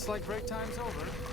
Looks like break time's over.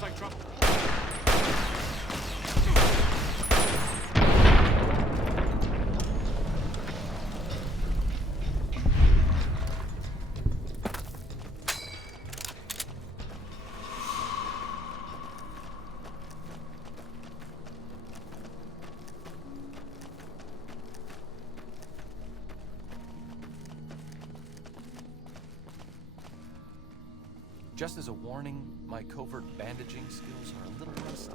Looks like trouble. Just as a warning, my covert bandaging skills are a little rusty.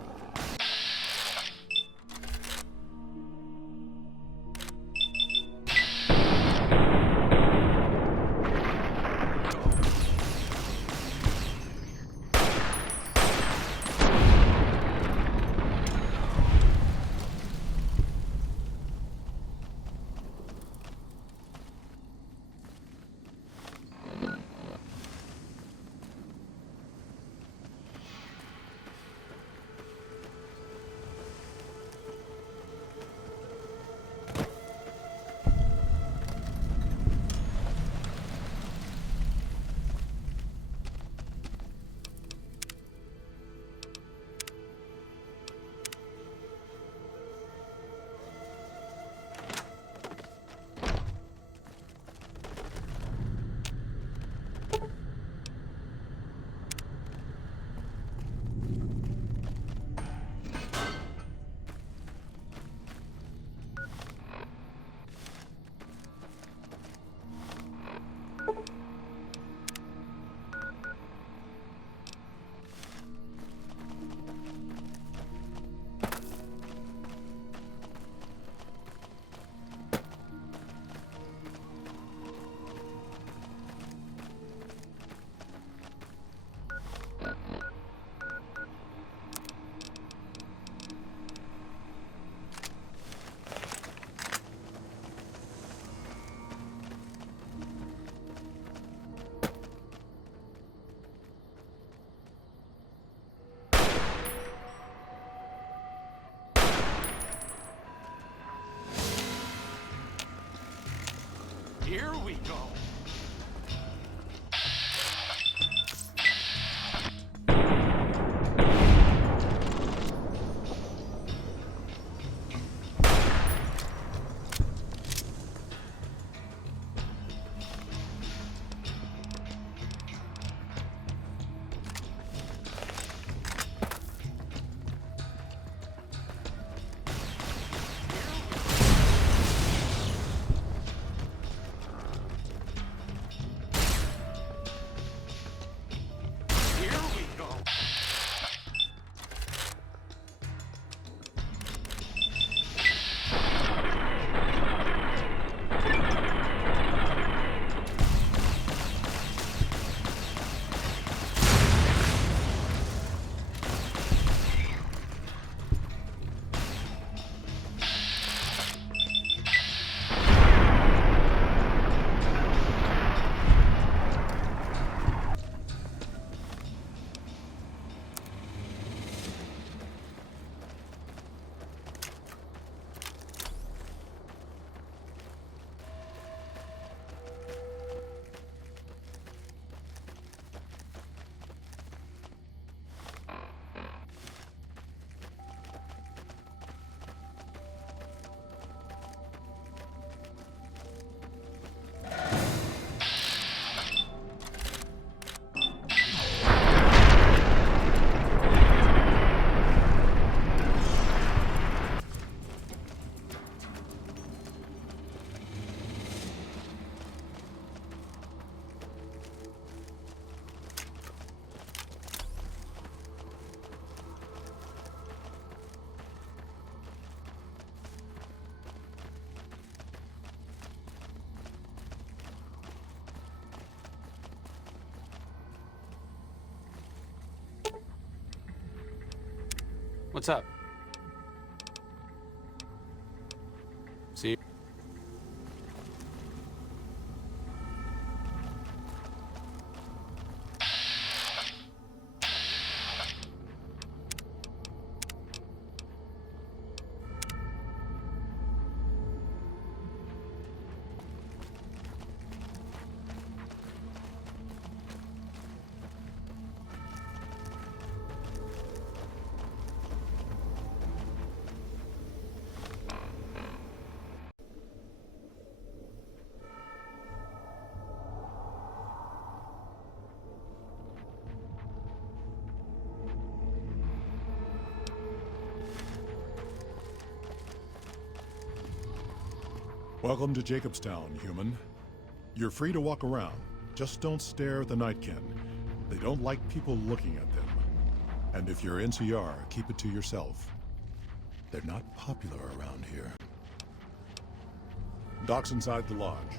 Here we go. What's up? See? Welcome to Jacobstown, human. You're free to walk around. Just don't stare at the Nightkin. They don't like people looking at them. And if you're NCR, keep it to yourself. They're not popular around here. Doc's inside the lodge.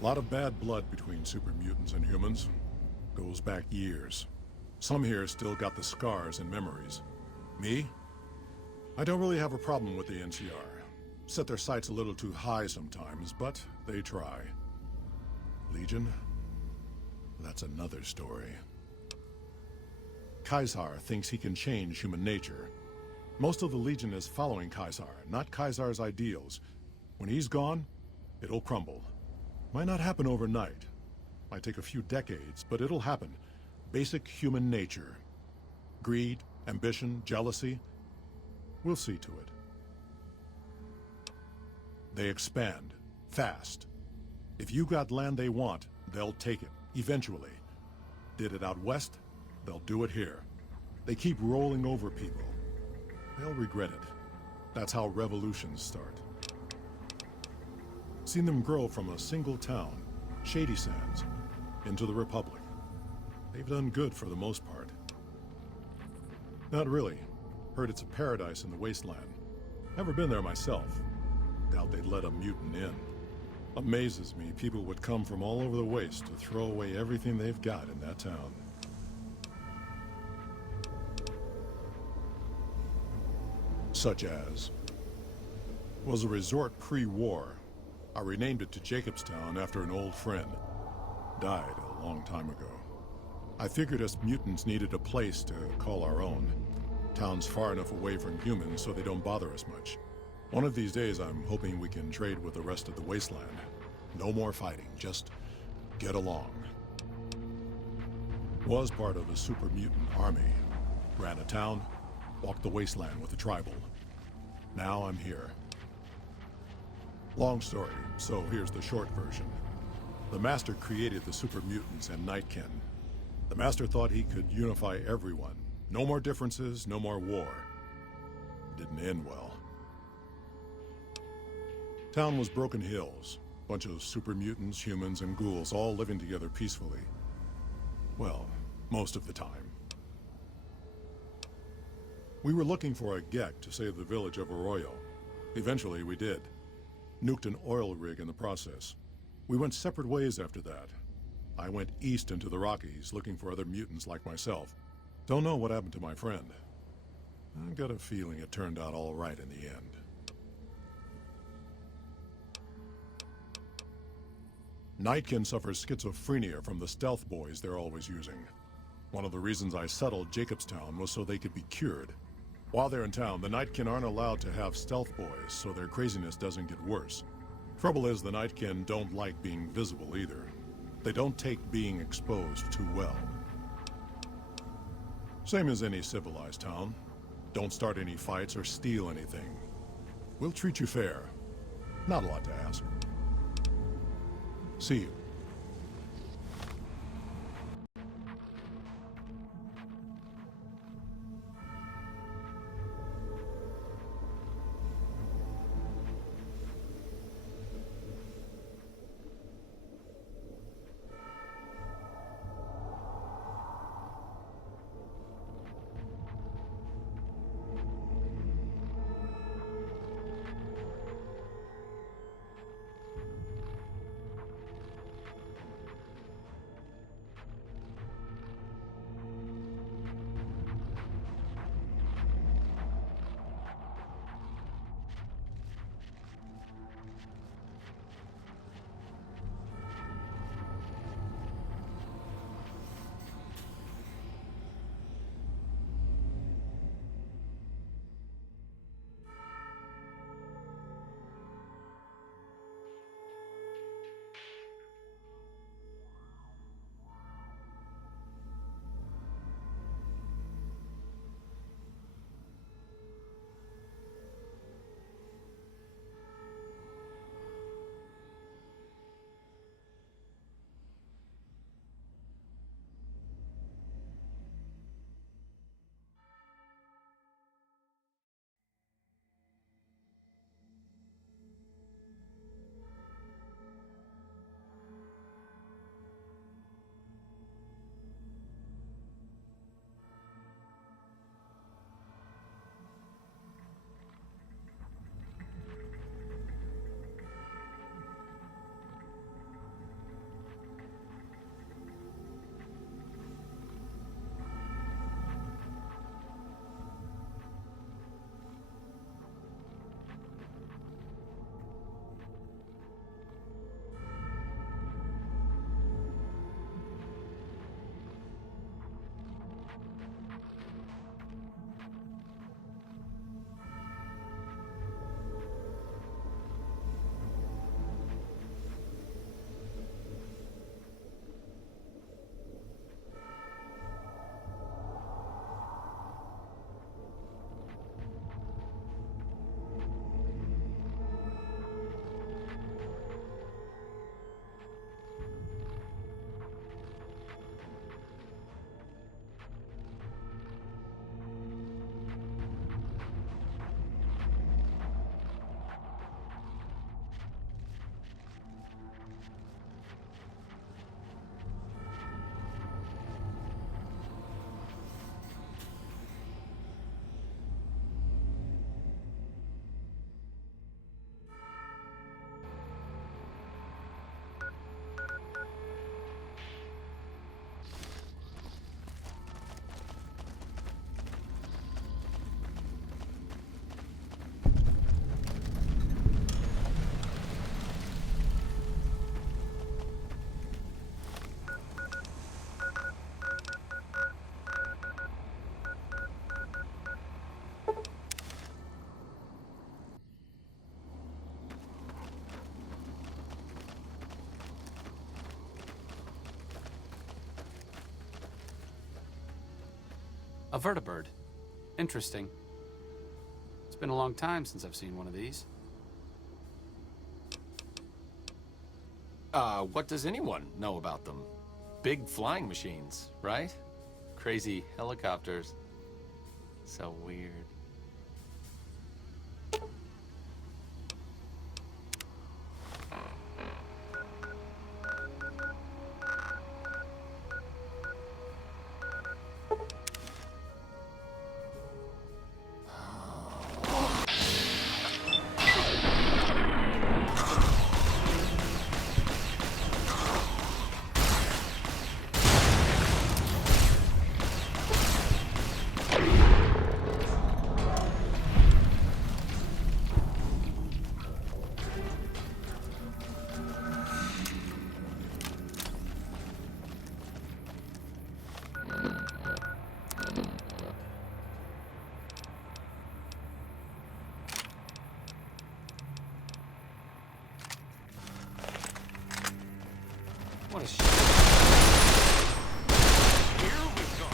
A lot of bad blood between super mutants and humans. Goes back years. Some here still got the scars and memories. Me? I don't really have a problem with the NCR. Set their sights a little too high sometimes, but they try. Legion? That's another story. Kaisar thinks he can change human nature. Most of the Legion is following Kaisar, not Kaisar's ideals. When he's gone, it'll crumble. Might not happen overnight. Might take a few decades, but it'll happen. Basic human nature. Greed, ambition, jealousy. We'll see to it. They expand. Fast. If you got land they want, they'll take it. Eventually. Did it out west? They'll do it here. They keep rolling over people. They'll regret it. That's how revolutions start. Seen them grow from a single town, Shady Sands, into the Republic. They've done good for the most part. Not really. Heard it's a paradise in the wasteland. Never been there myself. Doubt they'd let a mutant in. Amazes me people would come from all over the waste to throw away everything they've got in that town. Such as... was a resort pre-war. I renamed it to Jacobstown after an old friend. Died a long time ago. I figured us mutants needed a place to call our own. Town's far enough away from humans so they don't bother us much. One of these days I'm hoping we can trade with the rest of the wasteland. No more fighting, just get along. Was part of a super mutant army. Ran a town, walked the wasteland with the tribal. Now I'm here. Long story, so here's the short version. The Master created the super mutants and Nightkin. The Master thought he could unify everyone. No more differences, no more war. Didn't end well. Town was Broken Hills. Bunch of super mutants, humans, and ghouls all living together peacefully. Well, most of the time. We were looking for a Gek to save the village of Arroyo. Eventually, we did. Nuked an oil rig in the process. We went separate ways after that. I went east into the Rockies, looking for other mutants like myself. Don't know what happened to my friend. I got a feeling it turned out all right in the end. Nightkin suffers schizophrenia from the stealth boys they're always using. One of the reasons I settled Jacobstown was so they could be cured. While they're in town, the Nightkin aren't allowed to have stealth boys, so their craziness doesn't get worse. Trouble is, the Nightkin don't like being visible either. They don't take being exposed too well. Same as any civilized town. Don't start any fights or steal anything. We'll treat you fair. Not a lot to ask. See you. A vertibird. Interesting. It's been a long time since I've seen one of these. What does anyone know about them? Big flying machines, right? Crazy helicopters. So weird. What a shit. Here we go.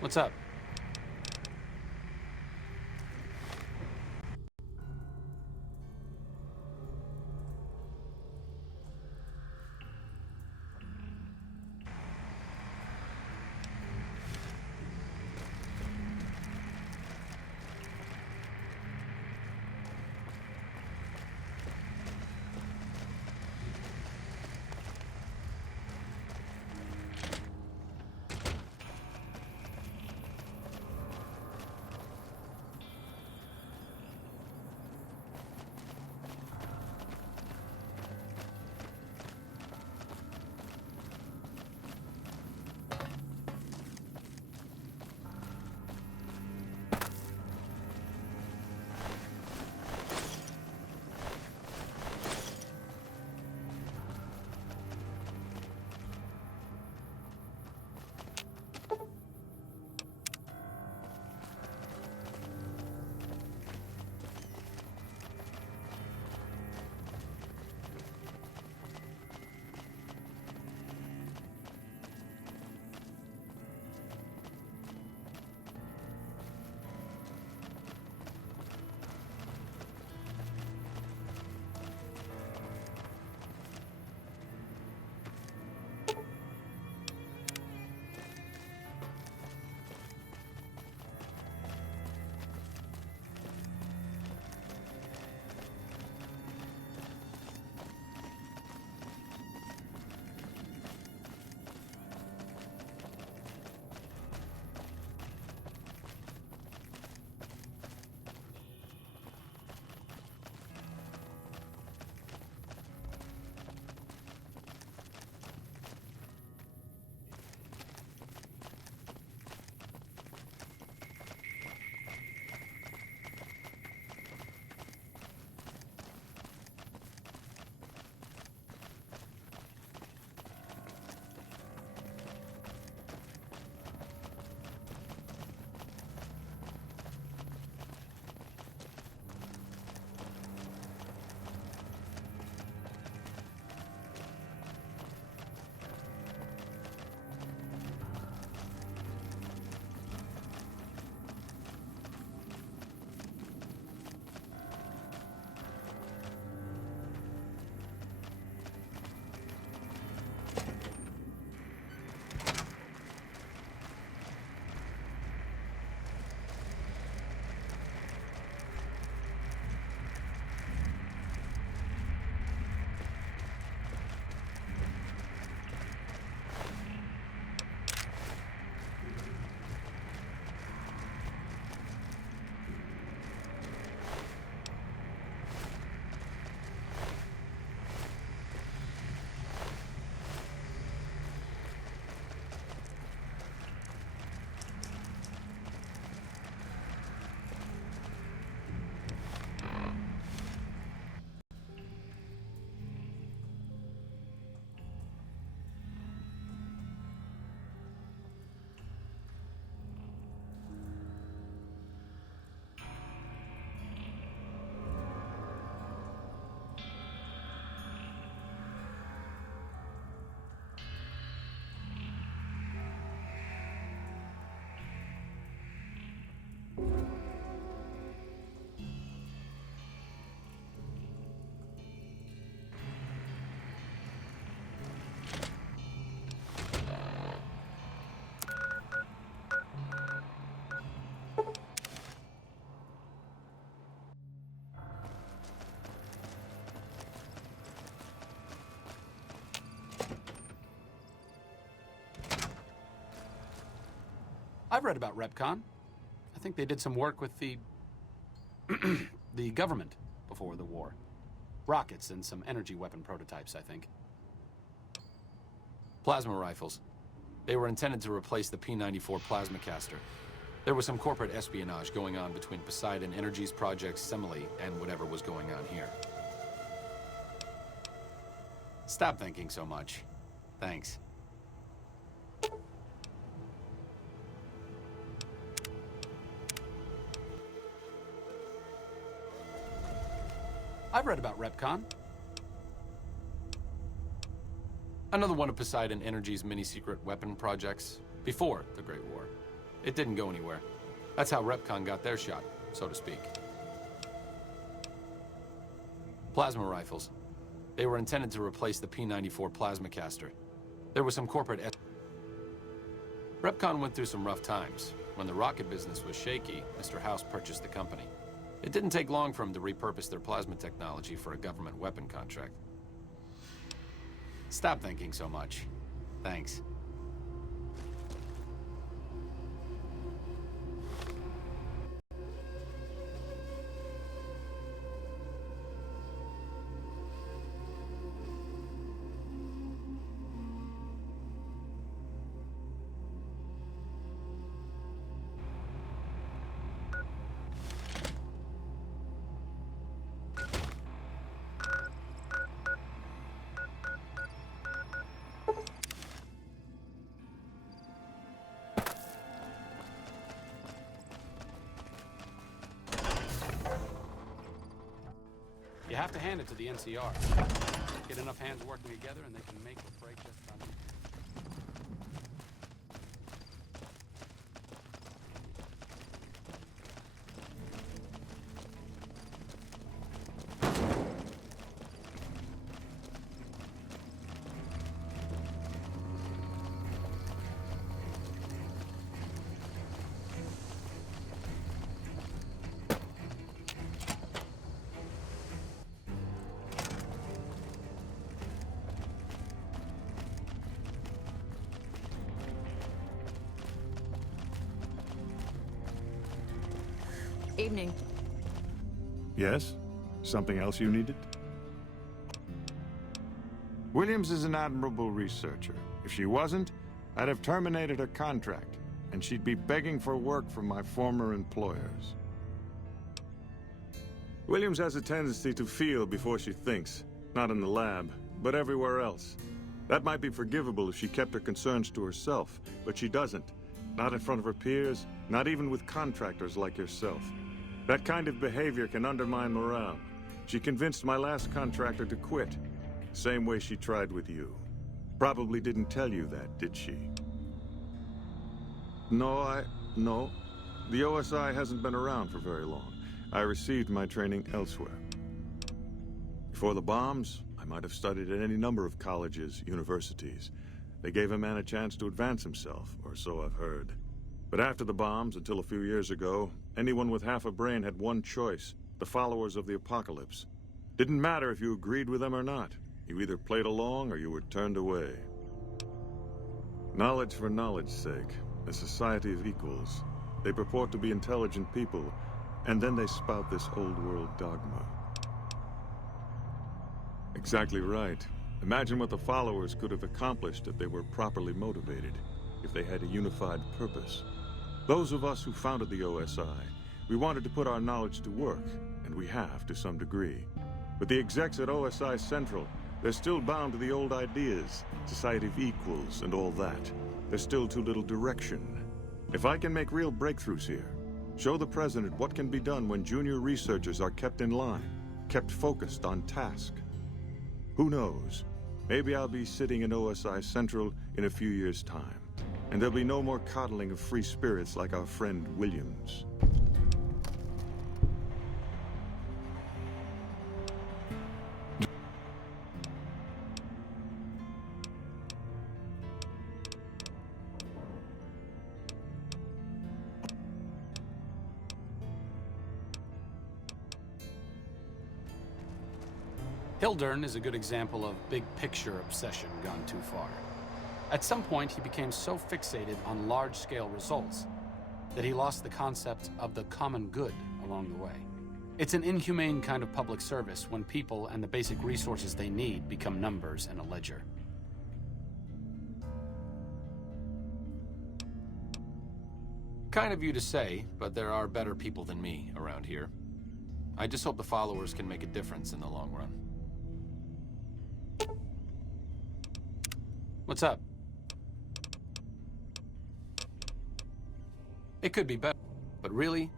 What's up? I've read about Repcon. I think they did some work with the the government before the war. Rockets and some energy weapon prototypes, I think. Plasma rifles. They were intended to replace the P-94 plasma caster. There was some corporate espionage going on between Poseidon Energy's Project Semele and whatever was going on here. Stop thinking so much. Thanks. I've read about Repcon. Another one of Poseidon Energy's mini-secret weapon projects before the Great War. It didn't go anywhere. That's how Repcon got their shot, so to speak. Plasma rifles. They were intended to replace the P-94 plasma caster. There was some corporate... Repcon went through some rough times. When the rocket business was shaky, Mr. House purchased the company. It didn't take long for him to repurpose their plasma technology for a government weapon contract. Stop thinking so much. Thanks. You have to hand it to the NCR. Get enough hands working together and they can make or break just about anything. Evening. Yes? Something else you needed? Williams is an admirable researcher. If she wasn't, I'd have terminated her contract, and she'd be begging for work from my former employers. Williams has a tendency to feel before she thinks, not in the lab, but everywhere else. That might be forgivable if she kept her concerns to herself, but she doesn't. Not in front of her peers, not even with contractors like yourself. That kind of behavior can undermine morale. She convinced my last contractor to quit. Same way she tried with you. Probably didn't tell you that, did she? No. The OSI hasn't been around for very long. I received my training elsewhere. Before the bombs, I might have studied at any number of colleges, universities. They gave a man a chance to advance himself, or so I've heard. But after the bombs, until a few years ago, anyone with half a brain had one choice: the followers of the apocalypse. Didn't matter if you agreed with them or not. You either played along or you were turned away. Knowledge for knowledge's sake, a society of equals. They purport to be intelligent people, and then they spout this old-world dogma. Exactly right. Imagine what the followers could have accomplished if they were properly motivated, if they had a unified purpose. Those of us who founded the OSI, we wanted to put our knowledge to work, and we have to some degree. But the execs at OSI Central, they're still bound to the old ideas, society of equals and all that. There's still too little direction. If I can make real breakthroughs here, show the President what can be done when junior researchers are kept in line, kept focused on task. Who knows? Maybe I'll be sitting in OSI Central in a few years' time, and there'll be no more coddling of free spirits like our friend Williams. Hildern is a good example of big-picture obsession gone too far. At some point, he became so fixated on large-scale results that he lost the concept of the common good along the way. It's an inhumane kind of public service when people and the basic resources they need become numbers in a ledger. Kind of you to say, but there are better people than me around here. I just hope the followers can make a difference in the long run. What's up? It could be better, but really,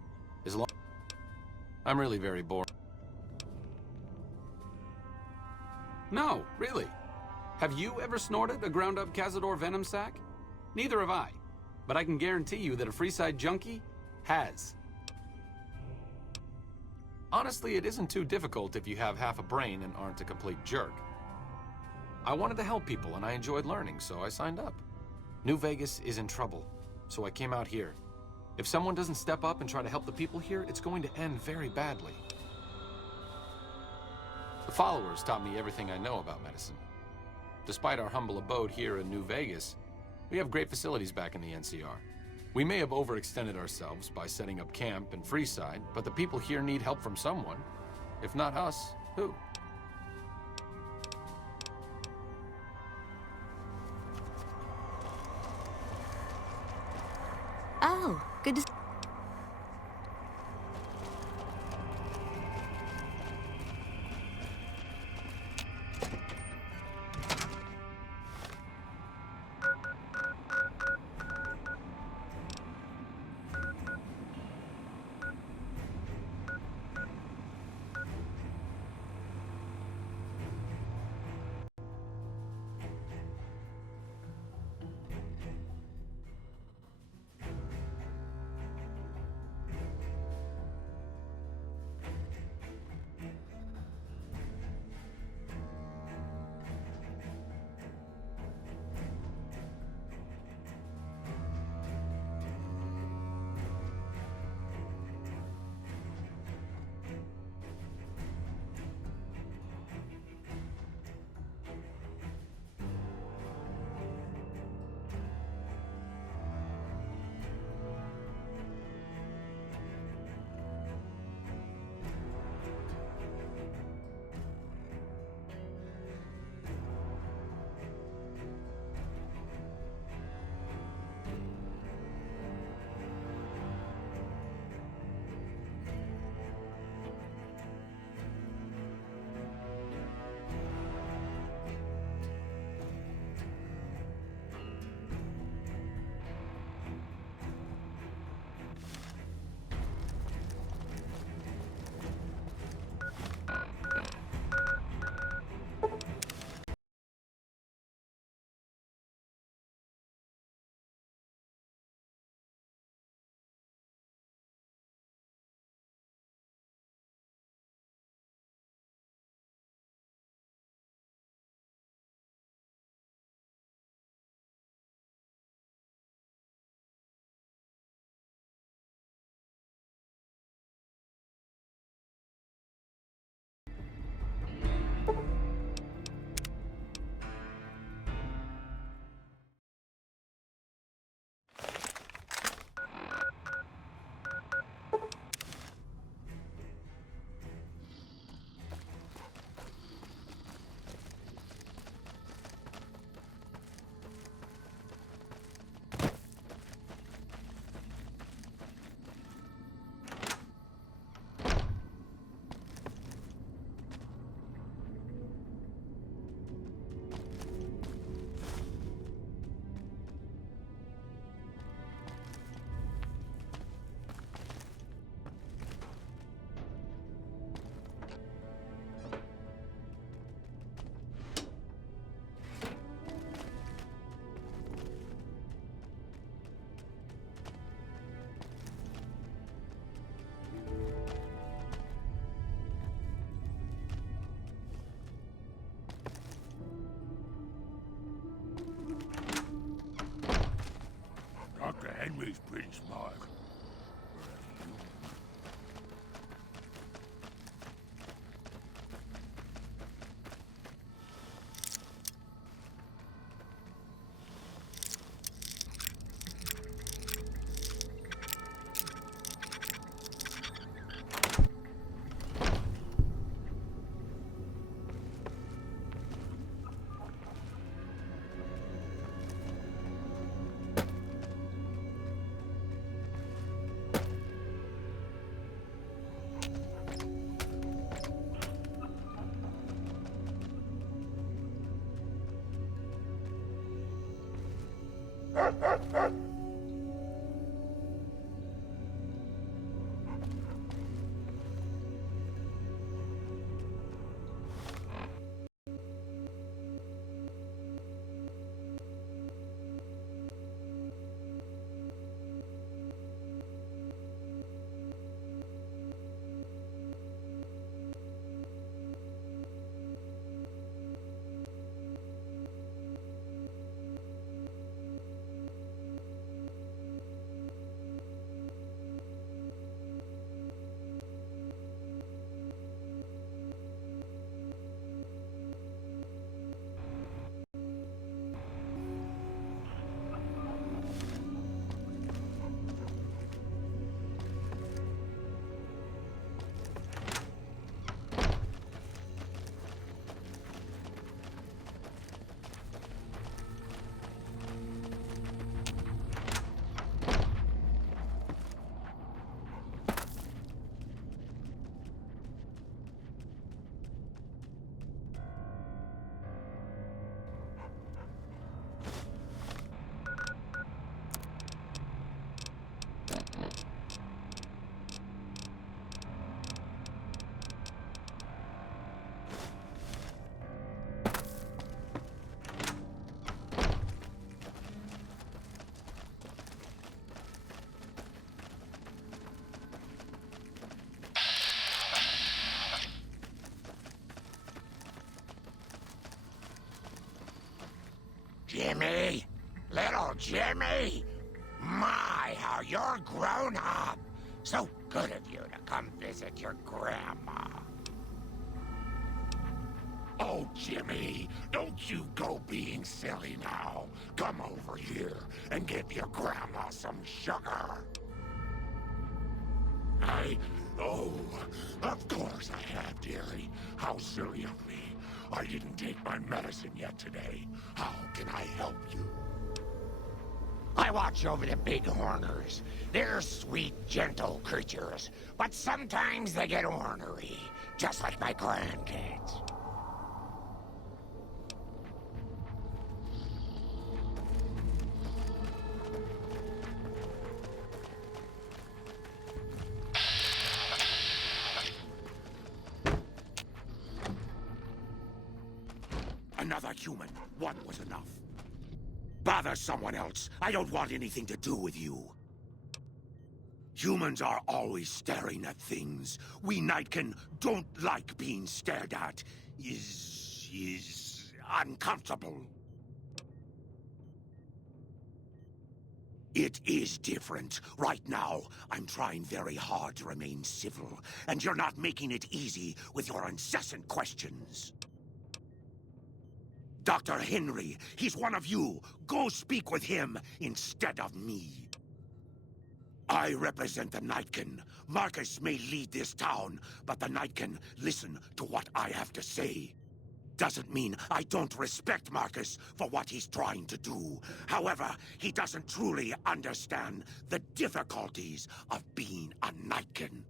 I'm really very bored. No, really. Have you ever snorted a ground-up Cazador venom sac? Neither have I, but I can guarantee you that a Freeside junkie has. Honestly, it isn't too difficult if you have half a brain and aren't a complete jerk. I wanted to help people and I enjoyed learning, so I signed up. New Vegas is in trouble, so I came out here. If someone doesn't step up and try to help the people here, it's going to end very badly. The followers taught me everything I know about medicine. Despite our humble abode here in New Vegas, we have great facilities back in the NCR. We may have overextended ourselves by setting up camp in Freeside, but the people here need help from someone. If not us, who? Oh, good to see. Jimmy? Little Jimmy? My, how you're grown up. So good of you to come visit your grandma. Oh, Jimmy, don't you go being silly now. Come over here and give your grandma some sugar. Oh, of course I have, dearie. How silly of me. I didn't take my medicine yet today. How can I help you? I watch over the bighorners. They're sweet, gentle creatures, but sometimes they get ornery, just like my grandkids. Another human. One was enough. Bother someone else. I don't want anything to do with you. Humans are always staring at things. We Nightkin don't like being stared at. Is uncomfortable. It is different. Right now, I'm trying very hard to remain civil, and you're not making it easy with your incessant questions. Dr. Henry, he's one of you. Go speak with him instead of me. I represent the Nightkin. Marcus may lead this town, but the Nightkin listen to what I have to say. Doesn't mean I don't respect Marcus for what he's trying to do. However, he doesn't truly understand the difficulties of being a Nightkin.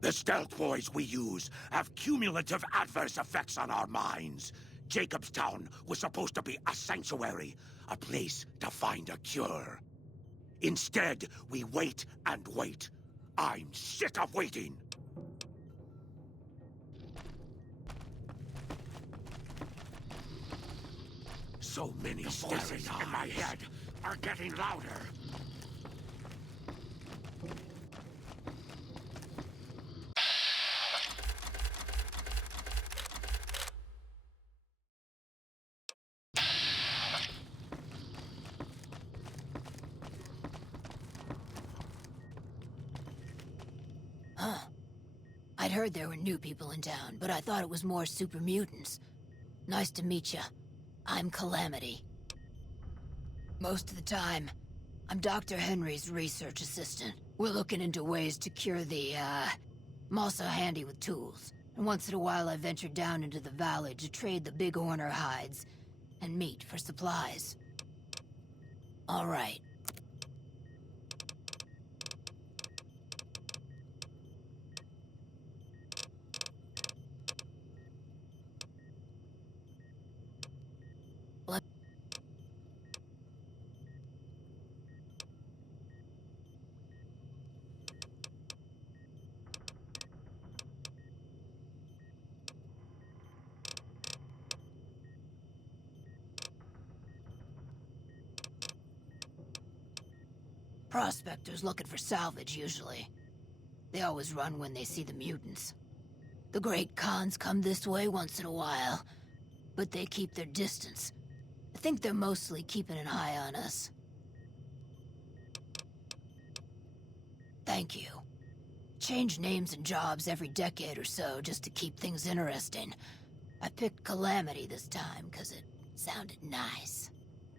The stealth boys we use have cumulative adverse effects on our minds. Jacobstown was supposed to be a sanctuary, a place to find a cure. Instead, we wait and wait. I'm sick of waiting. So many voices in my head are getting louder. Huh. I'd heard there were new people in town, but I thought it was more super mutants. Nice to meet ya. I'm Calamity. Most of the time, I'm Dr. Henry's research assistant. We're looking into ways to cure I'm also handy with tools. And once in a while I venture down into the valley to trade the bighorner hides and meat for supplies. All right. Prospectors looking for salvage, usually. They always run when they see the mutants. The Great Khans come this way once in a while, but they keep their distance. I think they're mostly keeping an eye on us. Thank you. Change names and jobs every decade or so just to keep things interesting. I picked Calamity this time because it sounded nice.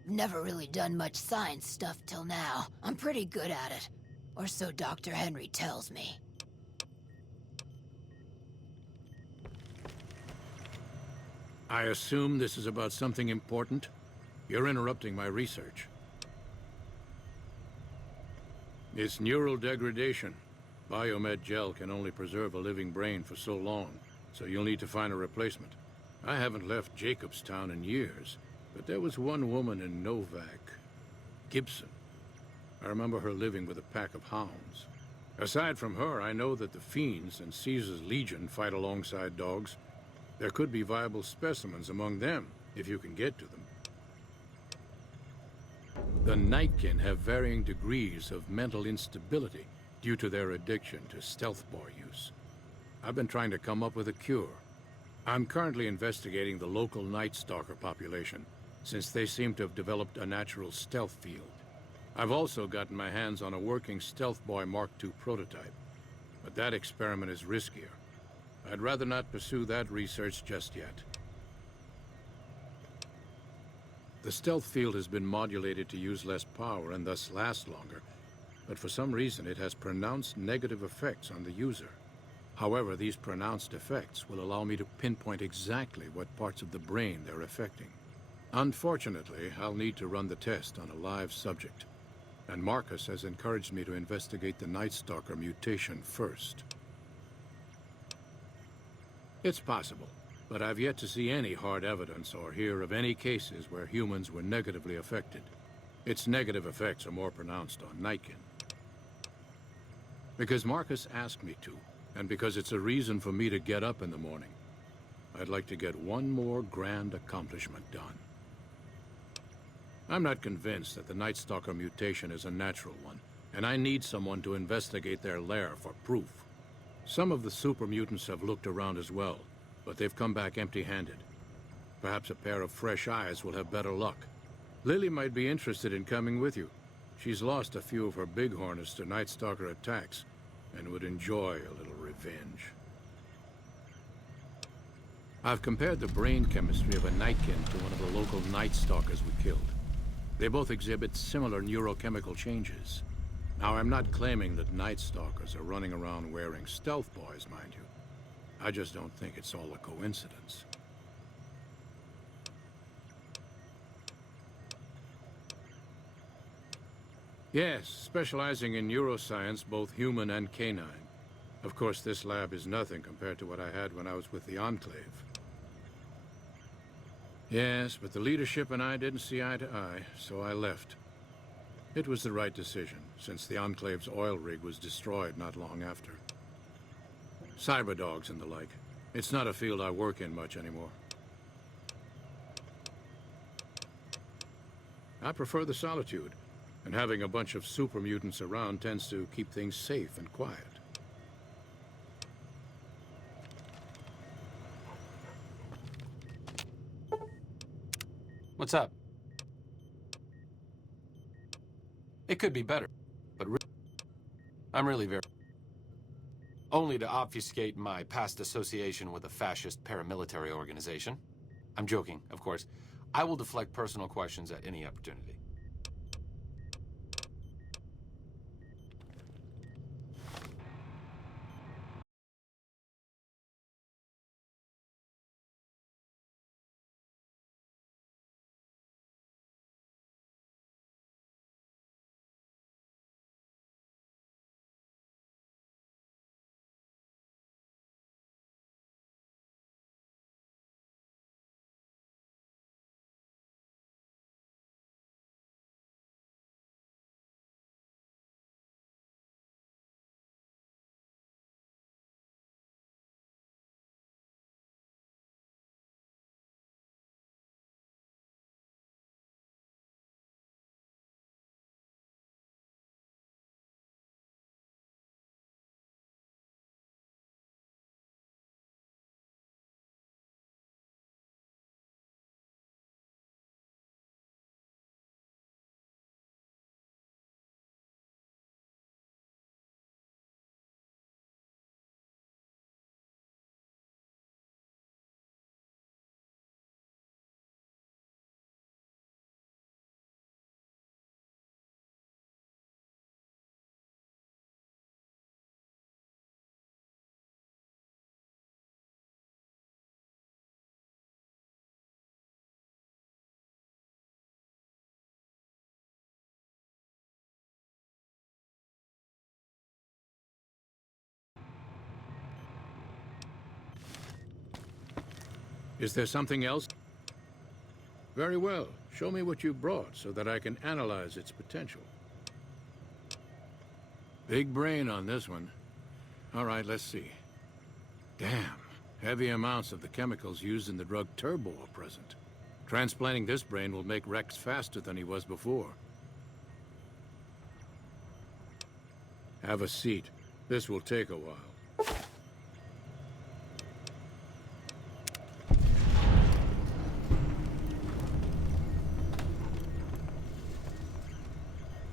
I've never really done much science stuff till now. I'm pretty good at it. Or so Dr. Henry tells me. I assume this is about something important? You're interrupting my research. It's neural degradation. Biomed gel can only preserve a living brain for so long, so you'll need to find a replacement. I haven't left Jacobstown in years, but there was one woman in Novak, Gibson. I remember her living with a pack of hounds. Aside from her, I know that the Fiends and Caesar's Legion fight alongside dogs. There could be viable specimens among them, if you can get to them. The Nightkin have varying degrees of mental instability due to their addiction to stealth boy use. I've been trying to come up with a cure. I'm currently investigating the local Night Stalker population, since they seem to have developed a natural stealth field. I've also gotten my hands on a working Stealth Boy Mark II prototype, but that experiment is riskier. I'd rather not pursue that research just yet. The stealth field has been modulated to use less power and thus last longer, but for some reason it has pronounced negative effects on the user. However, these pronounced effects will allow me to pinpoint exactly what parts of the brain they're affecting. Unfortunately, I'll need to run the test on a live subject, and Marcus has encouraged me to investigate the Night Stalker mutation first. It's possible, but I've yet to see any hard evidence or hear of any cases where humans were negatively affected. Its negative effects are more pronounced on Nightkin. Because Marcus asked me to, and because it's a reason for me to get up in the morning, I'd like to get one more grand accomplishment done. I'm not convinced that the Night Stalker mutation is a natural one, and I need someone to investigate their lair for proof. Some of the super mutants have looked around as well, but they've come back empty-handed. Perhaps a pair of fresh eyes will have better luck. Lily might be interested in coming with you. She's lost a few of her bighorners to Night Stalker attacks, and would enjoy a little revenge. I've compared the brain chemistry of a Nightkin to one of the local Night Stalkers we killed. They both exhibit similar neurochemical changes. Now, I'm not claiming that Night Stalkers are running around wearing stealth boys, mind you. I just don't think it's all a coincidence. Yes, specializing in neuroscience, both human and canine. Of course, this lab is nothing compared to what I had when I was with the Enclave. Yes, but the leadership and I didn't see eye to eye, so I left. It was the right decision, since the Enclave's oil rig was destroyed not long after. Cyberdogs and the like. It's not a field I work in much anymore. I prefer the solitude, and having a bunch of super mutants around tends to keep things safe and quiet. What's up? It could be better, but I'm really very... Only to obfuscate my past association with a fascist paramilitary organization. I'm joking, of course. I will deflect personal questions at any opportunity. Is there something else? Very well. Show me what you brought so that I can analyze its potential. Big brain on this one. All right, let's see. Damn. Heavy amounts of the chemicals used in the drug Turbo are present. Transplanting this brain will make Rex faster than he was before. Have a seat. This will take a while.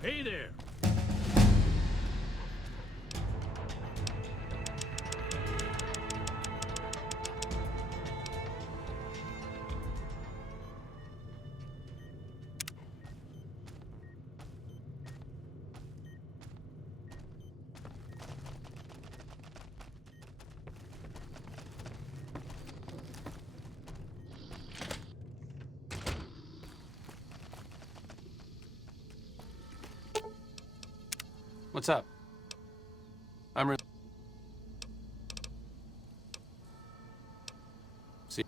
Hey there! What's up? I'm re- See.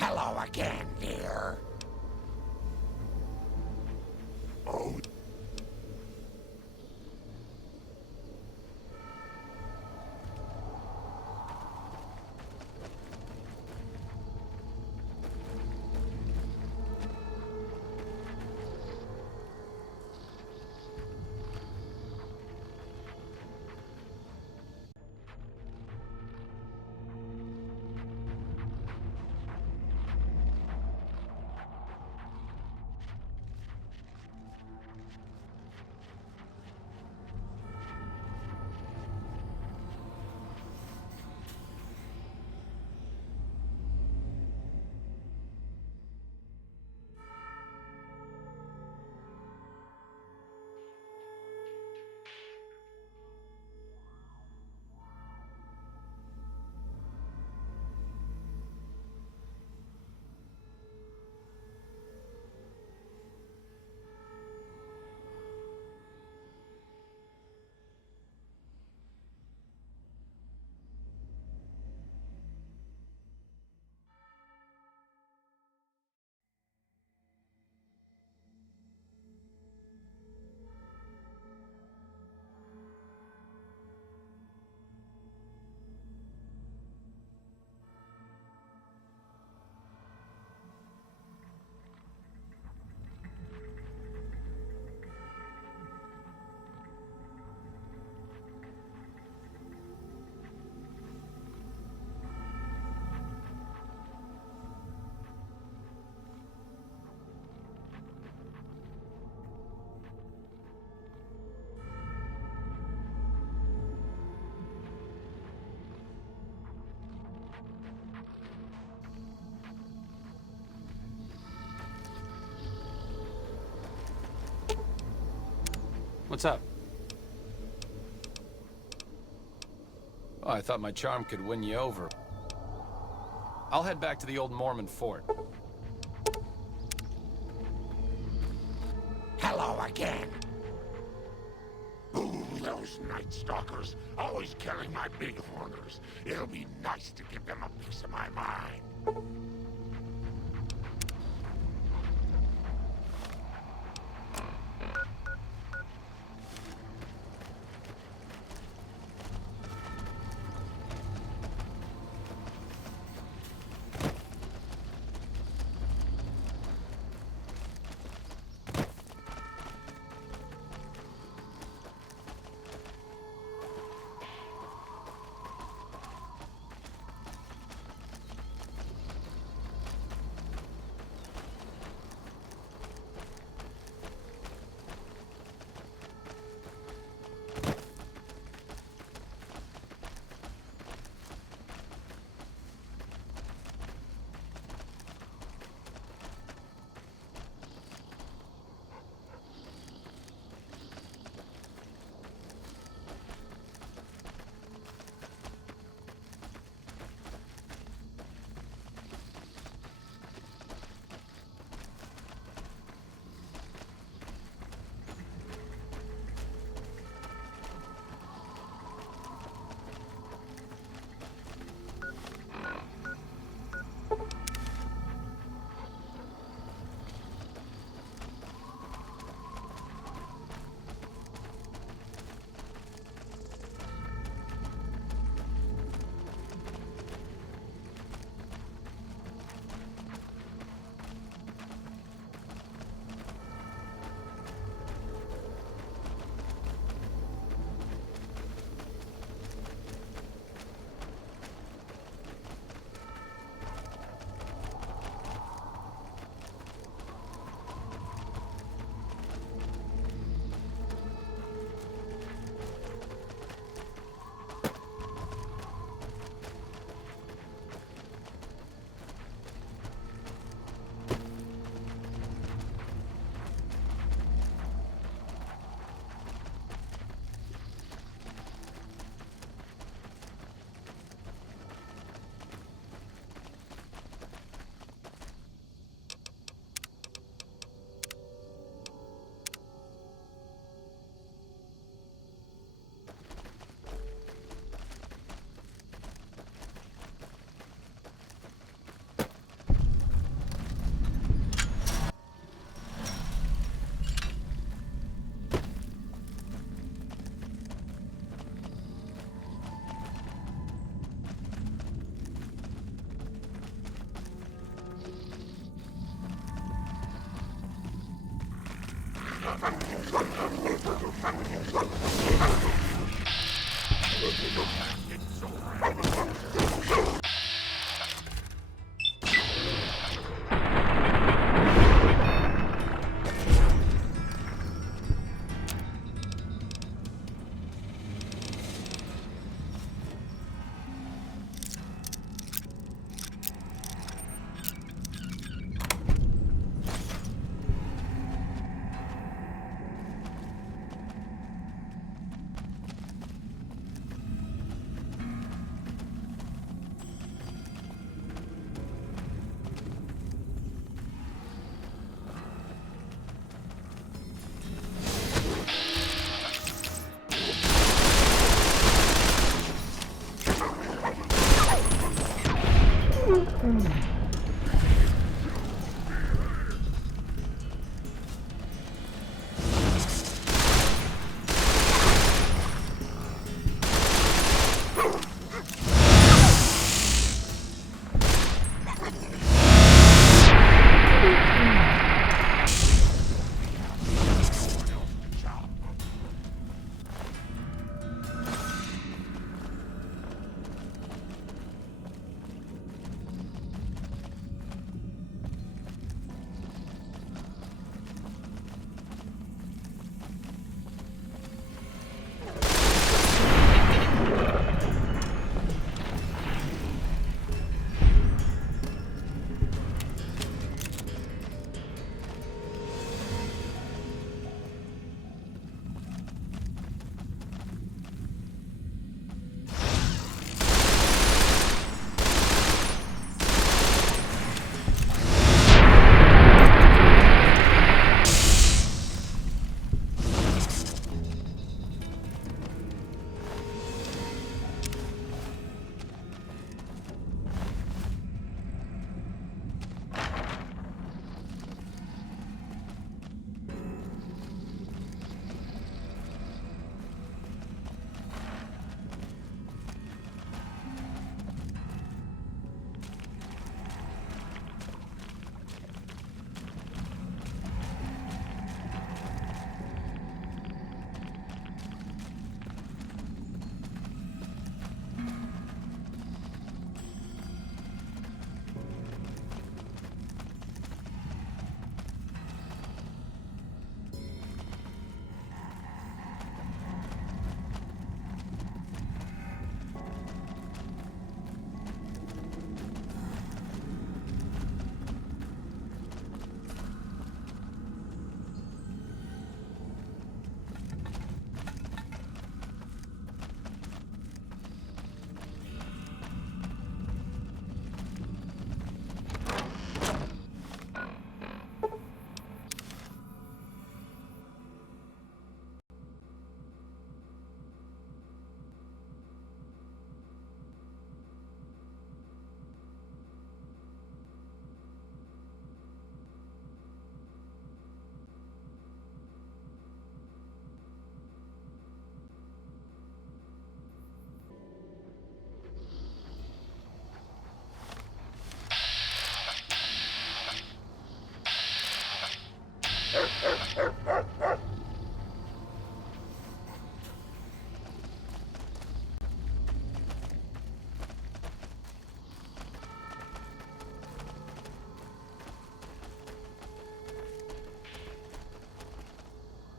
Hello again, dear. Oh. What's up? Oh, I thought my charm could win you over. I'll head back to the old Mormon fort. Hello again. Ooh, those Night Stalkers, always killing my bighorners. It'll be nice to give them a piece of my mind.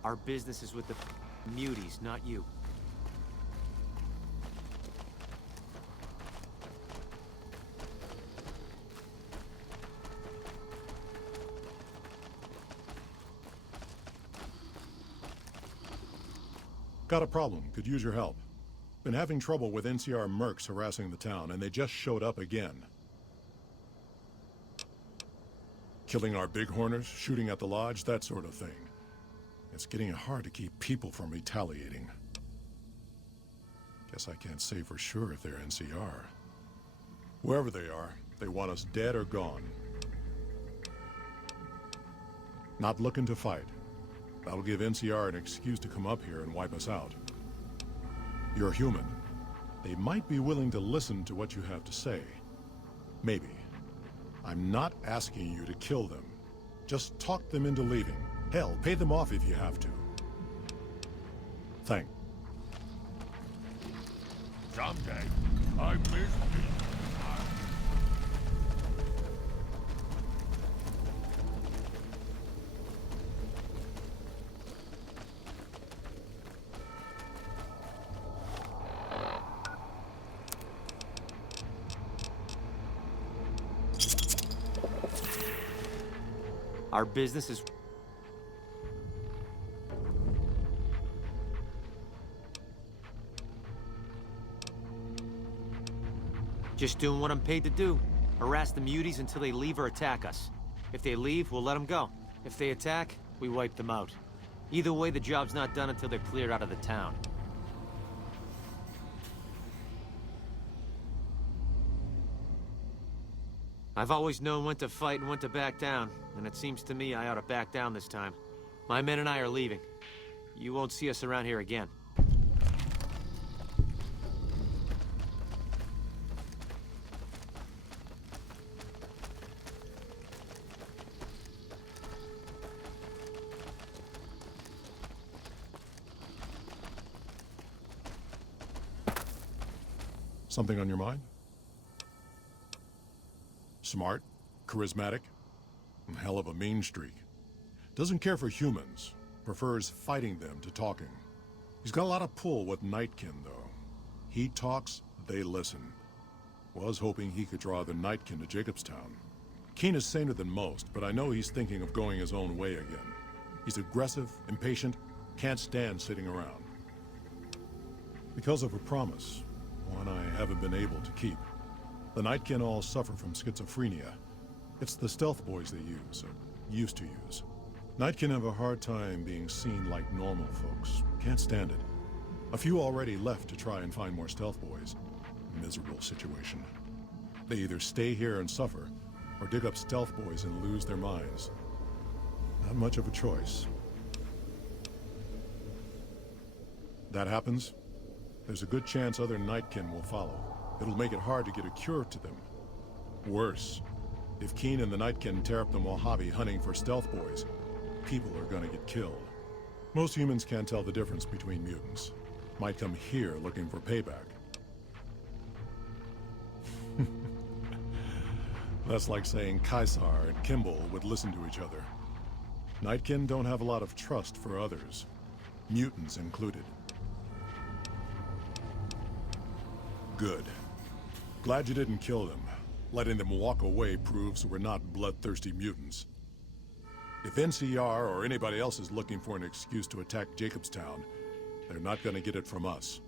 Our business is with the muties, not you. Got a problem. Could use your help. Been having trouble with NCR mercs harassing the town, and they just showed up again. Killing our bighorners, shooting at the lodge, that sort of thing. It's getting hard to keep people from retaliating. Guess I can't say for sure if they're NCR. Whoever they are, they want us dead or gone. Not looking to fight. That'll give NCR an excuse to come up here and wipe us out. You're human. They might be willing to listen to what you have to say. Maybe. I'm not asking you to kill them. Just talk them into leaving. Hell, pay them off if you have to. Thank. Someday, I miss you. Our business is... Just doing what I'm paid to do. Harass the muties until they leave or attack us. If they leave, we'll let them go. If they attack, we wipe them out. Either way, the job's not done until they're cleared out of the town. I've always known when to fight and when to back down, and it seems to me I ought to back down this time. My men and I are leaving. You won't see us around here again. Something on your mind? Smart, charismatic, and hell of a mean streak. Doesn't care for humans, prefers fighting them to talking. He's got a lot of pull with Nightkin, though. He talks, they listen. Was hoping he could draw the Nightkin to Jacobstown. Keen is saner than most, but I know he's thinking of going his own way again. He's aggressive, impatient, can't stand sitting around. Because of a promise, one I haven't been able to keep. The Nightkin all suffer from schizophrenia. It's the stealth boys they use, or used to use. Nightkin have a hard time being seen like normal folks. Can't stand it. A few already left to try and find more stealth boys. Miserable situation. They either stay here and suffer, or dig up stealth boys and lose their minds. Not much of a choice. That happens, there's a good chance other Nightkin will follow. It'll make it hard to get a cure to them. Worse, if Keen and the Nightkin tear up the Mojave hunting for stealth boys, people are gonna get killed. Most humans can't tell the difference between mutants. Might come here looking for payback. That's like saying Caesar and Kimball would listen to each other. Nightkin don't have a lot of trust for others, mutants included. Good. Glad you didn't kill them. Letting them walk away proves we're not bloodthirsty mutants. If NCR or anybody else is looking for an excuse to attack Jacobstown, they're not gonna get it from us.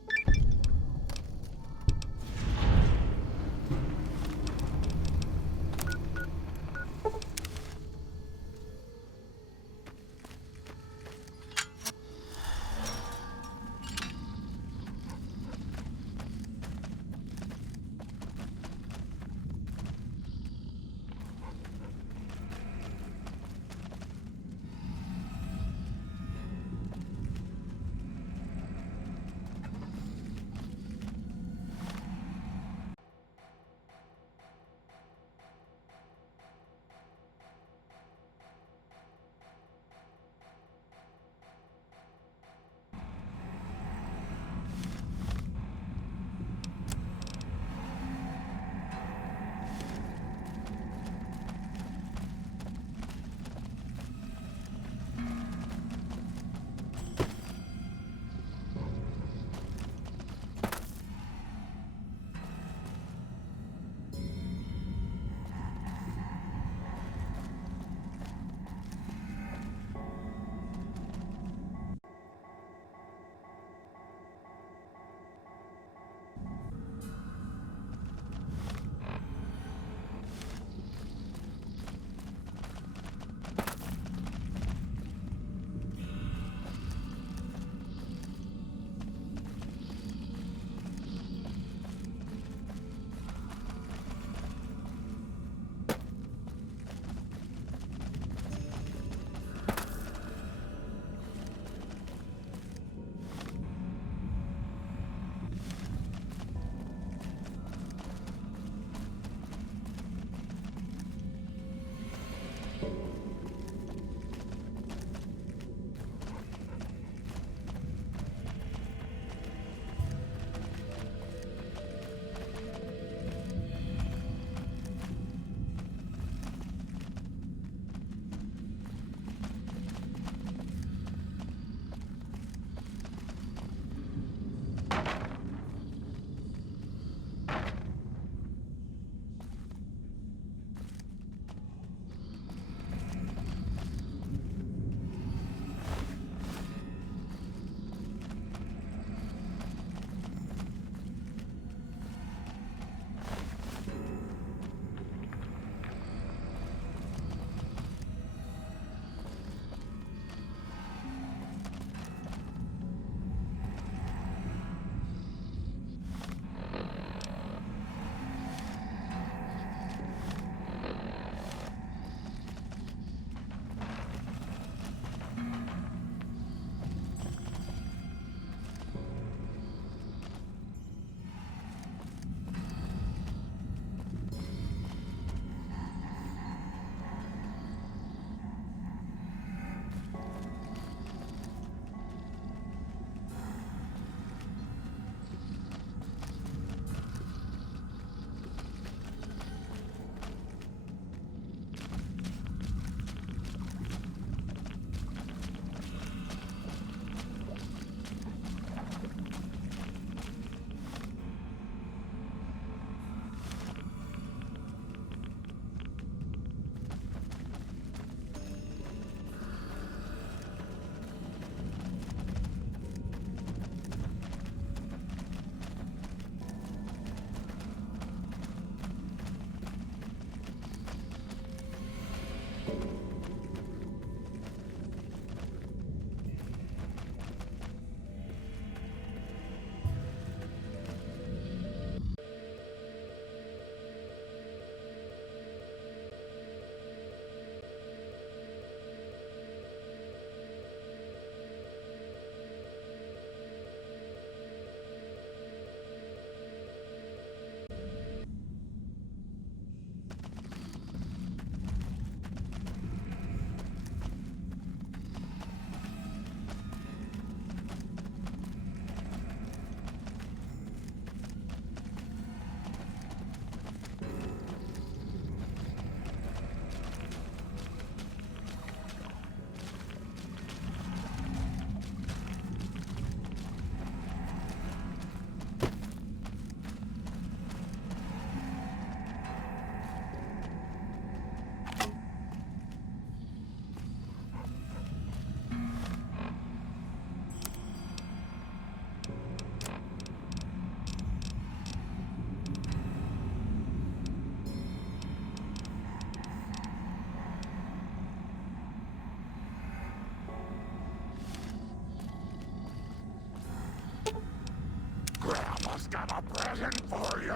have a present for you.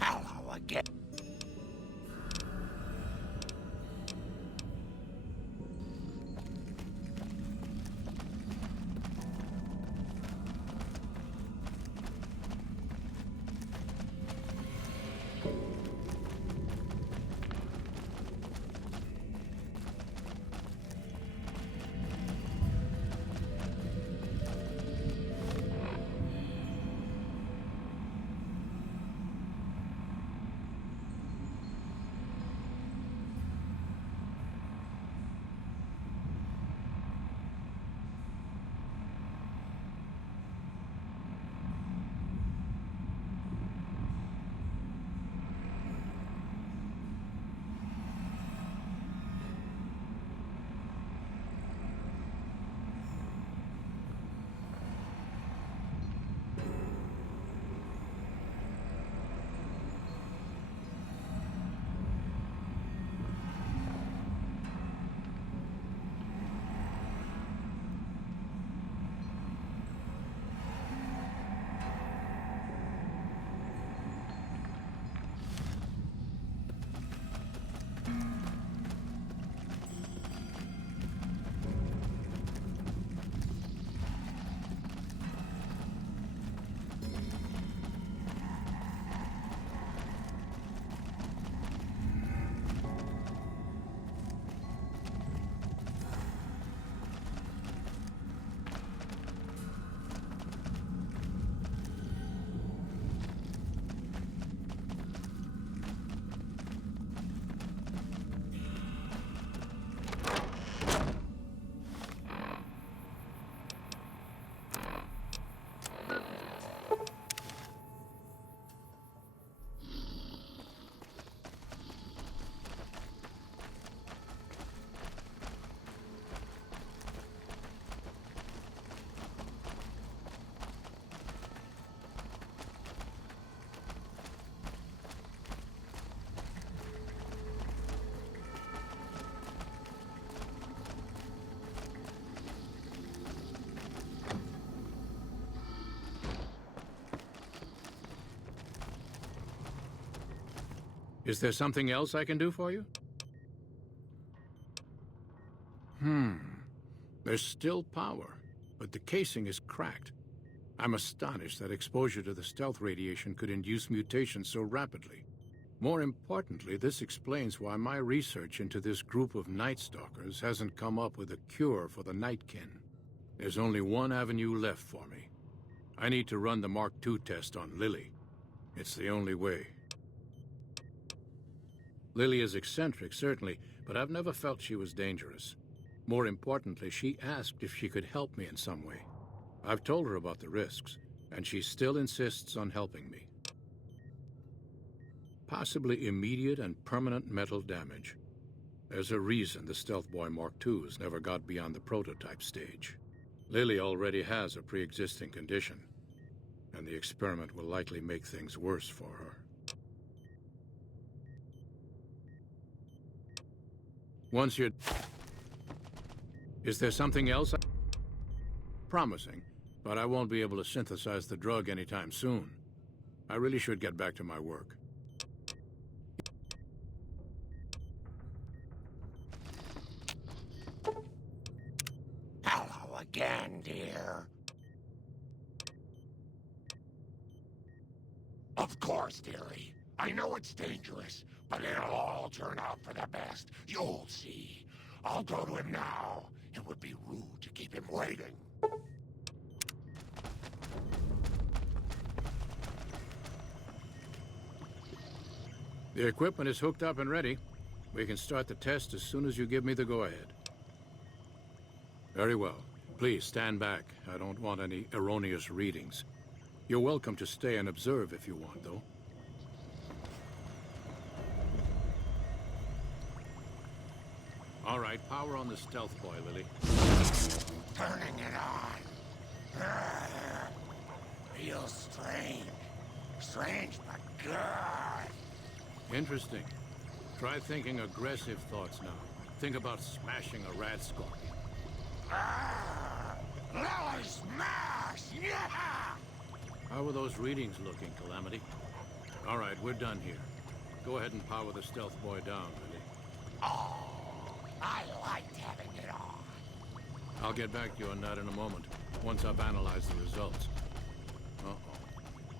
Hello again. Is there something else I can do for you? There's still power, but the casing is cracked. I'm astonished that exposure to the stealth radiation could induce mutations so rapidly. More importantly, this explains why my research into this group of Night Stalkers hasn't come up with a cure for the Nightkin. There's only one avenue left for me. I need to run the Mark II test on Lily. It's the only way. Lily is eccentric, certainly, but I've never felt she was dangerous. More importantly, she asked if she could help me in some way. I've told her about the risks, and she still insists on helping me. Possibly immediate and permanent mental damage. There's a reason the Stealth Boy Mark IIs never got beyond the prototype stage. Lily already has a pre-existing condition, and the experiment will likely make things worse for her. Once you're... Is there something else? Promising, but I won't be able to synthesize the drug anytime soon. I really should get back to my work. Hello again, dear. Of course, dearie. I know it's dangerous, but it'll all turn out for the best. You'll see. I'll go to him now. It would be rude to keep him waiting. The equipment is hooked up and ready. We can start the test as soon as you give me the go-ahead. Very well. Please stand back. I don't want any erroneous readings. You're welcome to stay and observe if you want, though. All right, power on the Stealth Boy, Lily. Turning it on. Feels strange. Strange but good. Interesting. Try thinking aggressive thoughts now. Think about smashing a rat scorpion. Lily smash! Yeah! How are those readings looking, Calamity? All right, we're done here. Go ahead and power the stealth boy down, Lily. Oh, I liked having it on. I'll get back to you on that in a moment, once I've analyzed the results. Uh-oh.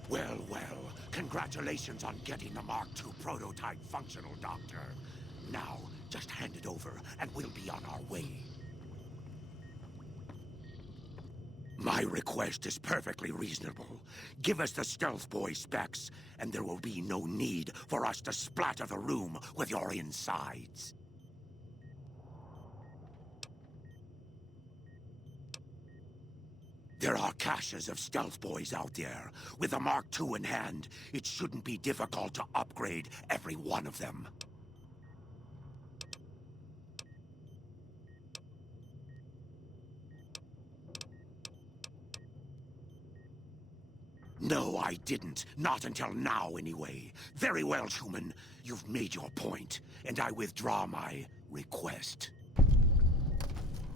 Well, well, congratulations on getting the Mark II prototype functional, Doctor. Now, just hand it over, and we'll be on our way. My request is perfectly reasonable. Give us the stealth boy specs, and there will be no need for us to splatter the room with your insides. There are caches of stealth boys out there. With the Mark II in hand, it shouldn't be difficult to upgrade every one of them. No, I didn't. Not until now, anyway. Very well, human. You've made your point, and I withdraw my request.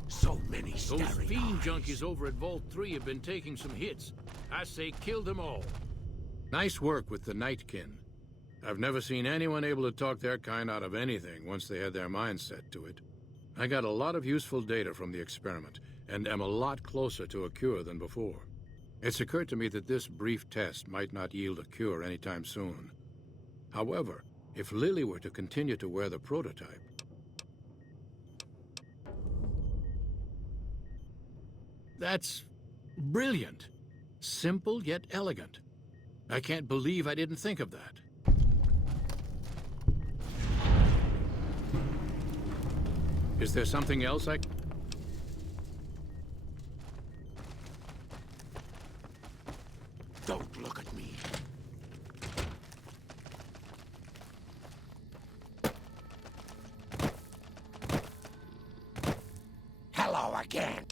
So many Those staring fiend eyes. junkies over at Vault 3 have been taking some hits. I say kill them all. Nice work with the Nightkin. I've never seen anyone able to talk their kind out of anything once they had their mind set to it. I got a lot of useful data from the experiment, and am a lot closer to a cure than before. It's occurred to me that this brief test might not yield a cure anytime soon. However, if Lily were to continue to wear the prototype... That's brilliant. Simple yet elegant. I can't believe I didn't think of that. Is there something else I... Don't look at me. Hello again.